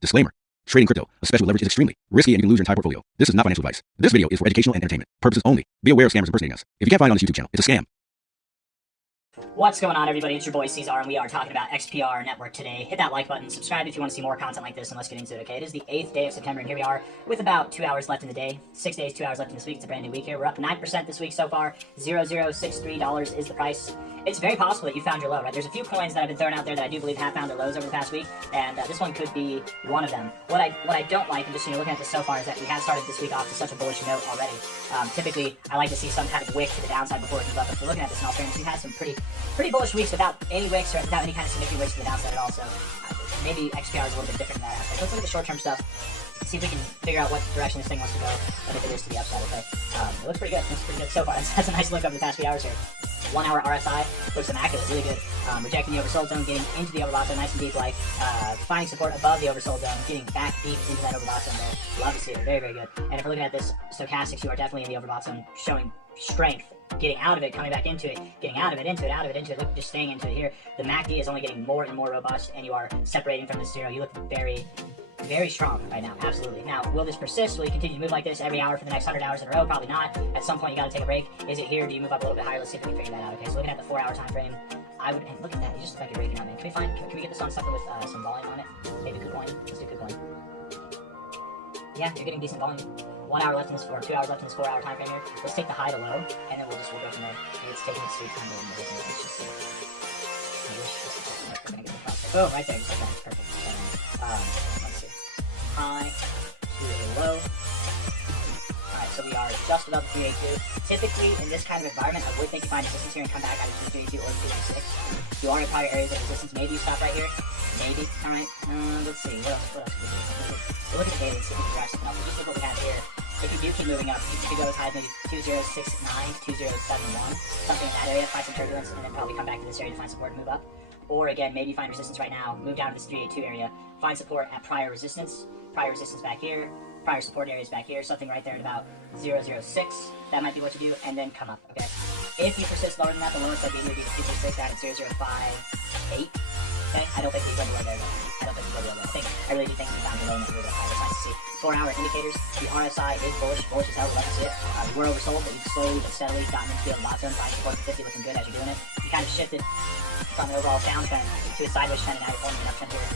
Disclaimer. Trading crypto, especially leverage, is extremely risky and you can lose your entire portfolio. This is not financial advice. This video is for educational and entertainment purposes only. Be aware of scammers impersonating us. If you can't find it on this YouTube channel, it's a scam. What's going on, everybody? It's your boy Cesar, and we are talking about XPR Network today. Hit that like button, subscribe if you want to see more content like this, and let's get into it, okay? It is the 8th day of September, and here we are with about 2 hours left in the day. 6 days, 2 hours left in this week. It's a brand new week here. We're up 9% this week so far. $0.063 is the price. It's very possible that you found your low, right? There's a few coins that have been thrown out there that I do believe have found their lows over the past week, and this one could be one of them. What I don't like, and just looking at this so far, is that we have started this week off to such a bullish note already. Typically, I like to see some kind of wick to the downside before we move up. But if we're looking at this in all fairness, we've had some pretty bullish weeks without any wicks or without any kind of significant wicks to the downside at all. So maybe XPR is a little bit different in that aspect. Let's look at the short-term stuff. See if we can figure out what direction this thing wants to go, and if it is to the upside, okay? It looks pretty good. It looks pretty good so far. That's a nice look over the past few hours here. 1 hour RSI looks immaculate, really good. Rejecting the oversold zone, getting into the overbought zone, nice and deep, like finding support above the oversold zone, getting back deep into that overbought zone there. Love to see it, very, very good. And if we're looking at this stochastics, you are definitely in the overbought zone, showing strength. Getting out of it, coming back into it, getting out of it, into it, out of it, into it. Look, just staying into it here. The MACD is only getting more and more robust, and you are separating from the zero. You look very, very strong right now, absolutely. Now, will this persist? Will you continue to move like this every hour for the next 100 hours in a row? Probably not. At some point, you got to take a break. Is it here? Do you move up a little bit higher? Let's see if we can figure that out. Okay, so looking at the 4 hour time frame, I would, and look at that. You just look like you're breaking out, man. Can we get this on something with some volume on it? Maybe KuCoin. Let's do KuCoin. Yeah, you're getting decent volume. 1 hour left in this, or 2 hours left in this 4 hour time frame here. Let's take the high to low, and then we'll go from there. Maybe it's taking its sweet time to everything. Let's just see. We're gonna get the prospect. Boom, right there. Just like that. Perfect. Let's see. High to a low. Alright, so we are just above the 382. Typically, in this kind of environment, I would think you find resistance here and come back either to the 382 or the 386. You are in prior areas of resistance. Maybe you stop right here. Maybe. Alright, let's see. What else can we do? We'll look at the daily and see if we can drive something else. Just look what we have here. If you do keep moving up, you could go as high as maybe 2069, 2071, something in that area, find some turbulence, and then probably come back to this area to find support and move up. Or again, maybe find resistance right now, move down to this 382 area, find support at prior resistance back here, prior support areas back here, something right there at about 006. That might be what you do, and then come up, okay? If you persist lower than that, the lowest I'd be would be 226 down at 0058. Okay, I don't think we go below there though. I don't think we go below there. I really do think we found below and we're high. It's nice to see. 4 hour indicators. The RSI is bullish as hell. We love to see it. We were oversold, but we've slowly but steadily gotten into the overbought zone. Finding support at 50, looking good as you're doing it. You kind of shifted from the overall downtrend to a sideways trend, and now you're forming an uptrend here.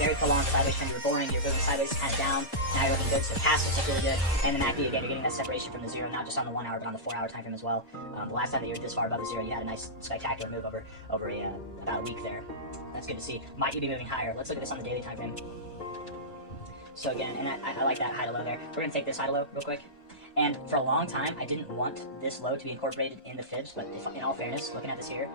Very prolonged sideways trend. You were boring. You're moving sideways, kind of down. Now you're looking good. Stochastics look really good. And the MACD again, you're getting that separation from the zero, not just on the 1 hour, but on the 4 hour time frame as well. The last time that you were this far above the zero, you had a nice, spectacular move over about a week there. That's good to see. Might you be moving higher? Let's look at this on the daily time frame. So again, and I like that high to low there. We're gonna take this high to low real quick. And for a long time, I didn't want this low to be incorporated in the fibs, but if, in all fairness, looking at this here,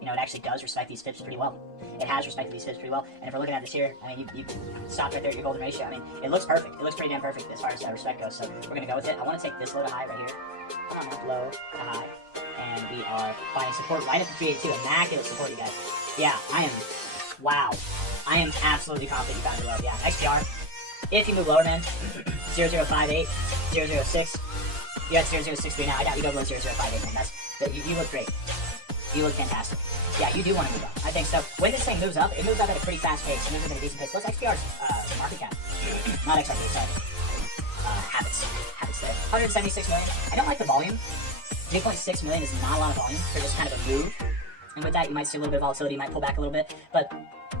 you know, it actually does respect these fibs pretty well. It has respected these fibs pretty well. And if we're looking at this here, I mean, you stopped right there at your golden ratio. I mean, it looks perfect. It looks pretty damn perfect as far as respect goes. So we're gonna go with it. I want to take this low to high right here. Come on, low to high. And we are finding support right at the 382. Immaculate support, you guys. Yeah, wow. I am absolutely confident you found your low. Yeah, XPR. If you move lower, man, 0058, 006, you're at 0063 now. I doubt you go below 0058, man. You look great. You look fantastic. Yeah, you do want to move up. I think so. When this thing moves up, it moves up at a pretty fast pace. It moves up at a decent pace. Plus XPR's market cap. Not XRP, sorry. Habits there. 176 million. I don't like the volume. 3.6 million is not a lot of volume for just kind of a move. And with that, you might see a little bit of volatility. You might pull back a little bit. But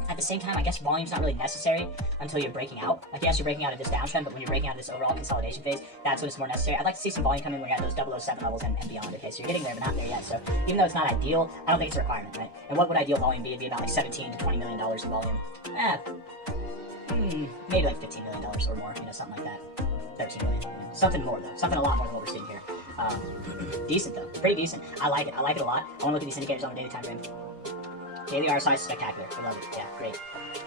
at the same time, I guess volume's not really necessary until you're breaking out. Like, yes, you're breaking out of this downtrend, but when you're breaking out of this overall consolidation phase, that's when it's more necessary. I'd like to see some volume come in when you're at those 007 levels and beyond. Okay, so you're getting there, but not there yet. So even though it's not ideal, I don't think it's a requirement, right? And what would ideal volume be? It'd be about like $17 to $20 million in volume. Maybe like $15 million or more, you know, something like that. 13 million. Something more, though. Something a lot more than what we're seeing here. Decent, though. Pretty decent. I like it. I like it a lot. I want to look at these indicators on the daily time frame. Daily RSI is spectacular. We love it. Yeah, great.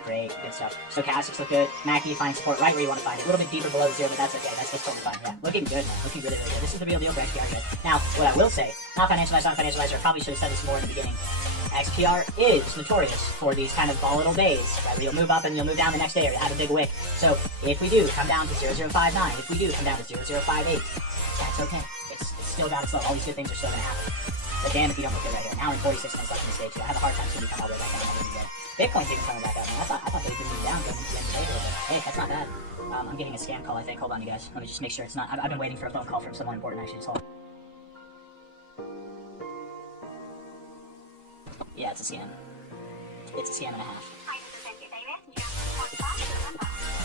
Great. Good stuff. Stochastics look good. MACD finds support right where you want to find it. A little bit deeper below the zero, but that's okay. That's totally fine. Yeah. Looking good, man. Looking really, really good. This is the real deal for XPR, guys. Now, what I will say, not financial advisor, not financial advisor, I probably should have said this more in the beginning. XPR is notorious for these kind of volatile days, right? Where you'll move up and you'll move down the next day or you'll have a big wick. So if we do come down to 0059, if we do come down to 0058, that's okay. It's still got its level. All these good things are still going to happen. But damn if you don't look good right here. Now we're in 46 minutes left in this day too. I have a hard time seeing you come all the way back down. Bitcoin's even coming back up, man. I thought they would move down going into the end of the day a little bit. Hey, that's not bad. I'm getting a scam call, I think. Hold on, you guys. Let me just make sure it's not. I've been waiting for a phone call from someone important, actually. Just hold on. Yeah, it's a scam. It's a scam and a half.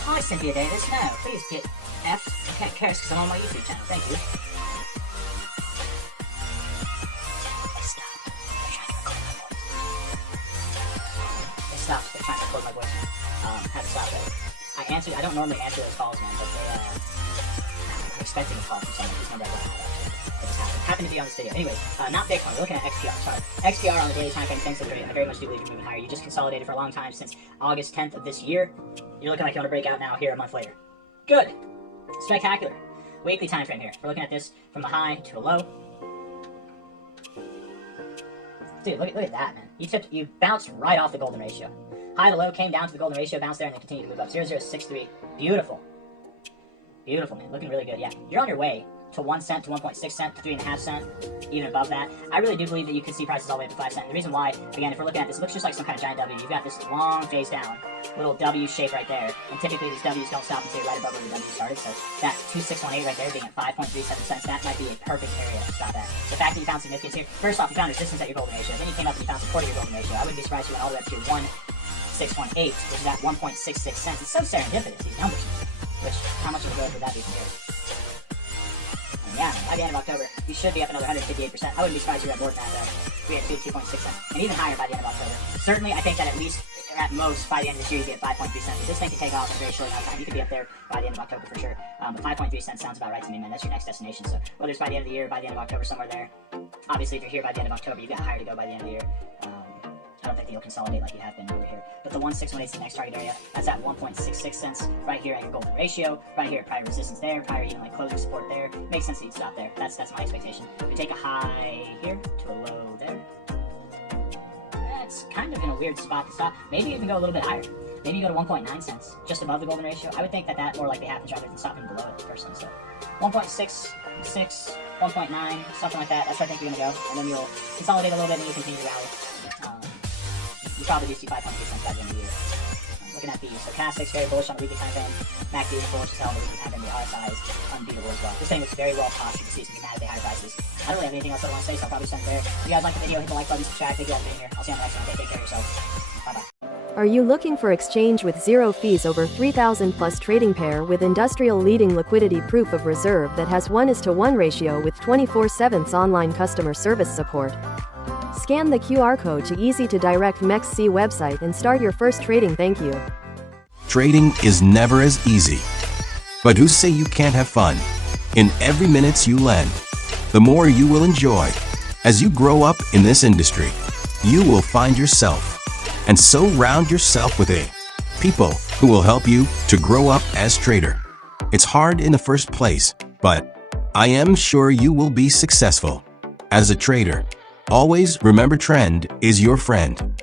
Hi, Cynthia Davis. No, please get F. I can't curse because I'm on my YouTube channel. Thank you. They stopped. They're trying to record my voice. Had to stop it. I don't normally answer those calls, man, but I'm expecting a call from someone who's number I don't have, actually. It just happened to be on this video. Anyways, not Bitcoin. We're looking at XPR. Sorry. XPR on the daily time frame. Thanks to the I very much do believe you're moving higher. You just consolidated for a long time since August 10th of this year. You're looking like you want to break out now here a month later. Good. Spectacular. Weekly time frame here. We're looking at this from the high to a low. Dude, look at that, man. You bounced right off the golden ratio. High to low, came down to the golden ratio, bounced there, and then continued to move up. 0.063. Beautiful. Beautiful, man. Looking really good. Yeah, you're on your way to 1 cent, to 1.6 cent, to 3.5 cent, even above that. I really do believe that you could see prices all the way up to 5 cent. And the reason why, again, if we're looking at this, it looks just like some kind of giant W. You've got this long phase down, little W shape right there. And typically these W's don't stop until right above where the W started. So that 2618 right there being at 5.37 cents, that might be a perfect area to stop at. The fact that you found significance here, first off, you found resistance at your golden ratio. Then you came up and you found support at your golden ratio. I wouldn't be surprised if you went all the way up to your 1.618, which is at 1.66 cents. It's so serendipitous, these numbers. Which, how much of a growth would that be from here? Yeah, by the end of October, you should be up another 158%. I wouldn't be surprised if you're at more than that, though. 2.6 cents, and even higher by the end of October. Certainly, I think that at least, at most, by the end of this year, you get 5.3 cents. If this thing can take off in a very short amount of time, you could be up there by the end of October for sure. But 5.3 cents sounds about right to me, man. That's your next destination. So whether it's by the end of the year, by the end of October, somewhere there. Obviously, if you're here by the end of October, you've got higher to go by the end of the year. I don't think that you'll consolidate like you have been over here. But the 1.618 is the next target area. That's at 1.66 cents right here at your golden ratio. Right here at prior resistance there, prior even like closing support there. Makes sense that you'd stop there. That's my expectation. We take a high here to a low there. That's kind of in a weird spot to stop. Maybe even go a little bit higher. Maybe you go to 1.9 cents, just above the golden ratio. I would think that more likely happens rather than stopping below it, personally. So 1.66, 1.9, something like that. That's where I think you're going to go. And then you'll consolidate a little bit and you continue to rally. You probably do see 5.3 cents by the end of the year. Looking at the stochastics, very bullish on the weekly time frame. MACD is bullish as hell on the weekly time frame. The RSI is unbeatable as well. This thing looks very well postured to see some dramatically higher prices. I don't really have anything else I want to say, so I'll probably send it there. If you guys like the video, hit the like button, subscribe. Thank you guys for being here. I'll see you on the next one. Take care of yourselves. Bye-bye. Are you looking for exchange with zero fees over 3,000 plus trading pair with industrial leading liquidity proof of reserve that has 1:1 ratio with 24/7 online customer service support? Scan the QR code to easy to direct MEXC website and start your first trading. Thank you. Trading is never as easy. But who say you can't have fun? In every minute you lend, the more you will enjoy. As you grow up in this industry, you will find yourself, and so round yourself with people who will help you to grow up as trader. It's hard in the first place, but I am sure you will be successful. As a trader, always remember trend is your friend.